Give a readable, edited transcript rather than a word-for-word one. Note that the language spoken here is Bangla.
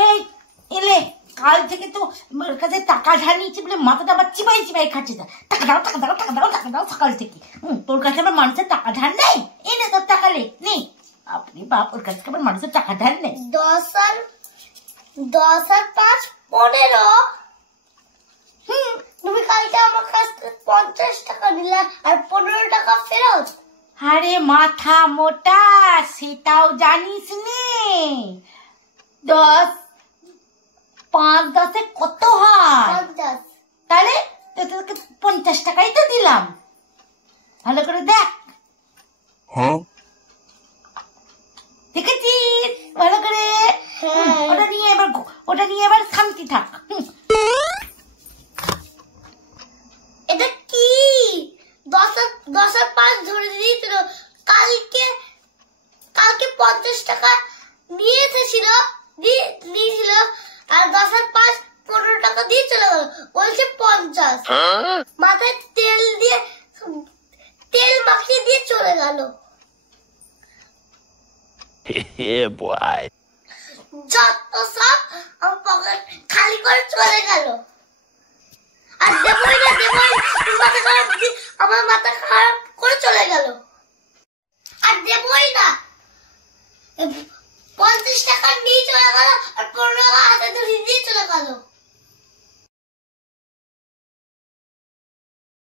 এই এলে কাল থেকে তো ওর কাছে টাকা ধার নিয়েছি বলে মাথাটা আবার চিবাই চিবাই খাচ্ছে। টাকা দাও টাকা দাও টাকা দাও টাকা দাও সকাল থেকে। তোর কাছে আবার মানুষের টাকা ধার নেই? এনে তোর টাকা নে। আপনি বাপ, ওর কাছে আবার মানুষের টাকা ধার নেই। 10 আর 5 15। তুমি কালকে আমার কাছ থেকে 50 টাকা নিলে আর 15 টাকা ফেরত। আরে মাথা মোটা, সেটাও জানিস নে। 10 5 10 কত হয়? 50। তাহলে তোকে 50 টাকাই তো দিলাম। ভালো করে দেখ। দেখেছিস ভালো করে? ওটা নিয়ে এবার শান্তি থাক। এটা কি 10 আর 5 ধরে দিয়েছিল? কালকে 50 টাকা নিয়ে এসেছিল, দিয়েছিল, আর 10 আর 5 15 টাকা দিয়ে চলে গেল। বলছে 50। মাথায় তেল মাখিয়ে দিয়ে চলে গেল। যত সব আমার পকেট খালি করে চলে গেল। আর দেবই না, আমার মাথা খারাপ করে চলে গেল। আর দেবই না।